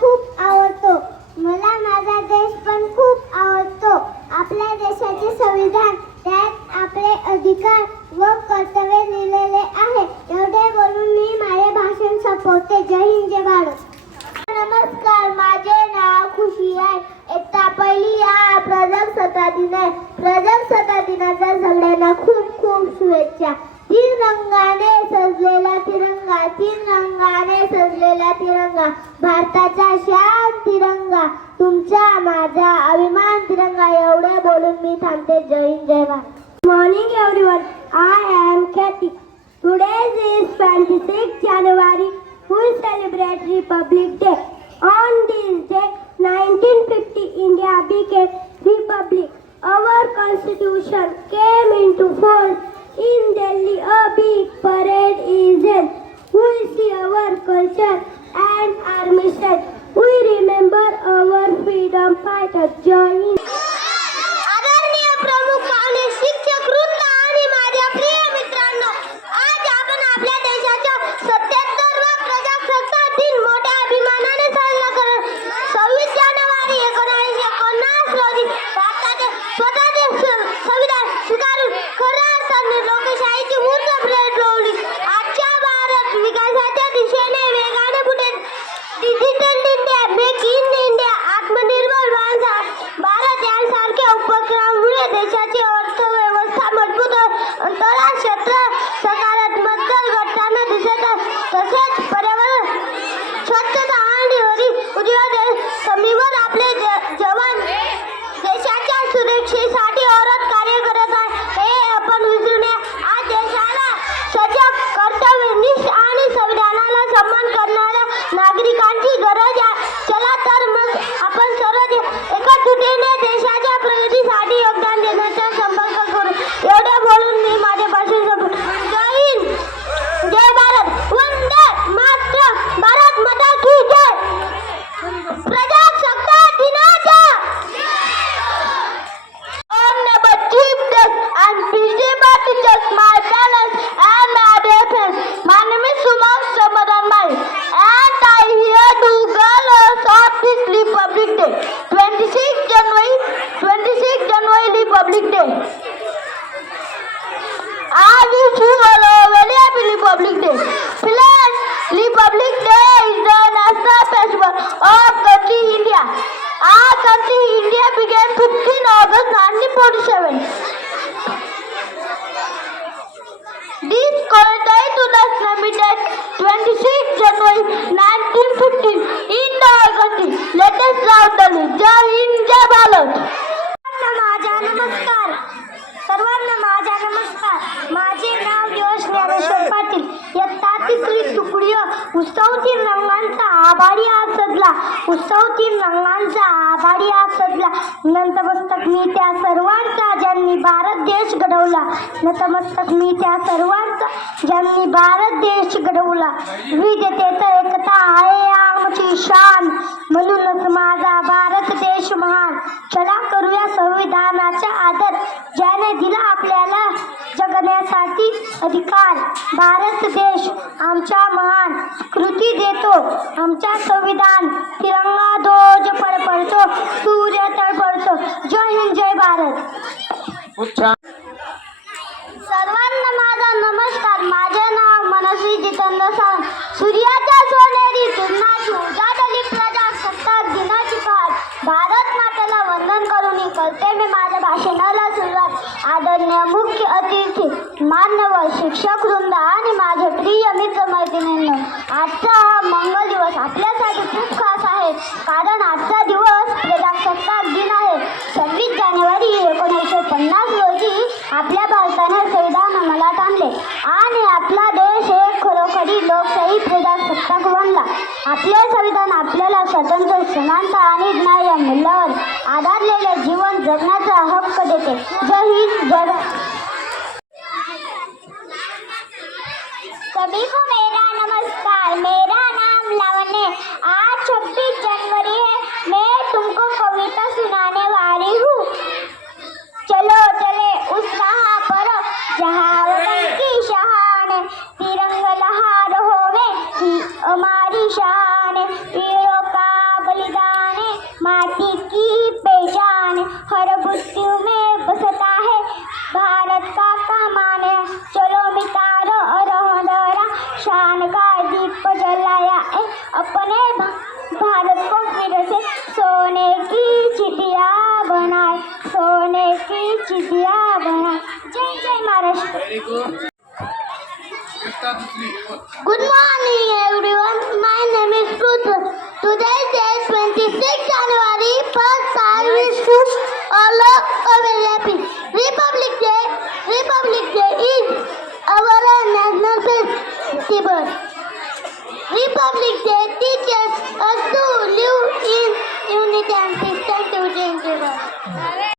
खूप आवडतो. मला माझा देश पण खूप आवडतो. आपल्या देशाचे संविधान, त्यात आपले अधिकार व कर्तव्य लिहिलेले आहे. एवढे बोलून मी माझे भाषण संपवते. जय हिंद, जय भारत. नमस्कार, माझे नाव खुशी आहे. इयत्ता पहिली या प्रजासत्ताक दिन आहे. प्रजासत्ताक दिनाच्या सगळ्यांना खूप खूप शुभेच्छा. तीन रंगाने सजलेला तिरंगा, तीन रंगाने सजलेला तिरंगा, भारताचा शान तिरंगा, तुमचा माझा अभिमान तिरंगा. एवढे बोलून मी थांबते. जय हिंद, जय Bharat. Morning everyone, I am Kathy. Today is 26 January. We celebrate Republic Day. On this day, 1950, India became Republic. Our Constitution came into force. In Delhi, a big parade is held. We see our culture and our mission. We remember our freedom fighters. Jai Hind. आदरणीय प्रमुख पाहुणे, शिक्षक वृंद आणि माझ्या प्रिय मित्रांनो, आज आपण आपल्या देशाच्या 77वा प्रजासत्ताक दिन मोठ्या अभिमानाने साजरा करत 26 जानेवारी 1949 रोजी भारताचे स्वतःचे संविधान स्वीकारून खऱ्या अर्थाने लोकशाहीची मूर्त रोवली. आजच्या भारत विकासाच्या दिशेने वेगाने पुढे digital India, make in India, आत्मनिर्भर भारत यांसारख्या उपक्रमामुळे देशाची अर्थव्यवस्था मजबूत होत, अंतराळ क्षेत्र सकारात्मक दर घटताना दिसत आहे. तसेच पर्यावरण, स्वच्छता आणि हरित उद्योग कमीवर आपले जवान देशाच्या सुरक्षेसाठी औरत कार्य करत आहे. हे आपण विसरू नये. आज देशाला सजग, कर्तव्यनिष्ठ आणि संविधानाला सन्मान करणाऱ्या नागरिकांची गरज आहे. चला तर मग आपण सर्व एकजुटीने देशाच्या प्रगतीसाठी योगदान देण्याचा संकल्प करू. एवढे बोलून मी माझे भाषण संपवतो. जय हिंद, जय भारत, वंदे मातरम, भारत माता की जय. प्रजासत्ताक दिनाच्या honorable chief guest and principal teachers, my parents and my dear friends, my name is Sumam Samaranmai and I here to girl of this Republic Day, 26 January Republic Day. I wish you all a very happy Republic Day. Friends, Republic Day is the national festival of country India. Our country India began 15 August 1947. This coincided to the celebrated 26 January 1915 in the country. Let us loudly Jai Hind, Jai Bharat. सर्वांना माझा नमस्कार. माझे नाव यश ज्ञानेश्वर पाटील. इयत्ता तिसरी तुकडी. उत्सव तीन रंगांचा आभारी आज सजला. उत्सव तीन रंगांचा आभारी आज सजला. नतमस्तक मी त्या सर्वांचा ज्यांनी भारत देश घडवला. नतमस्तक मी त्या सर्वांचा ज्यांनी भारत देश घडवला. विविधतेत एकता आहे आमची शान, म्हणूनच माझा भारत देश महान. चला करूया संविधानाचा आदर, ज्याने दिला आपल्याला जगण्यासाठी अधिकार. भारत देश आमचा महान, कृती देतो आमचा संविधान. तिरंगा ध्वज फडफडतो, सूर्य तळपडतो. जय हिंद, जय भारत. सर्वांना माझा नमस्कार. माझे नाव मनस्वी जितेंद्र सावंत. सूर्याच्या सोनेरी किरणाची उजाडली प्रजासत्ताक दिनाची पहाट. भारत मातेला वंदन करून करते मी माझ्या भाषणाला सुरुवात. आदरणीय मुख्य अतिथी, मान्यवर शिक्षक वृंद आणि माझे प्रिय मित्र मैत्रिणींनो, आजचा हा मंगल दिवस आपल्यासाठी खूप खास आहे. कारण आजचा दिवस प्रजासत्ताक दिन आहे. 26 जानेवारी 1950 रोजी आपल्या भारताने संविधान अंमलात आणले आणि आपला देश एक खरोखरी लोकशाही प्रजासत्ताक बनला. आपले संविधान आपल्याला स्वातंत्र्य, समानता आणि न्याय या मूल्यावर आधारलेले जीवन जगण्याचा हक्क देते. जय हिंद, जय भारत. सभी को मेरा नमस्कार. मेरा नाम लावण्य. आज 26 जनवरी है. मैं सोने की चिड़िया बनाए, सोने की चिड़िया बनाए. जय जय Maharashtra. Very good. Good morning everyone. My name is Rudra. Today is 26 January. First I wish to all a very happy Republic Day. Republic Day is our national festival. Republic Day teaches us to live in unity and peace. Thank you, Jai Hind.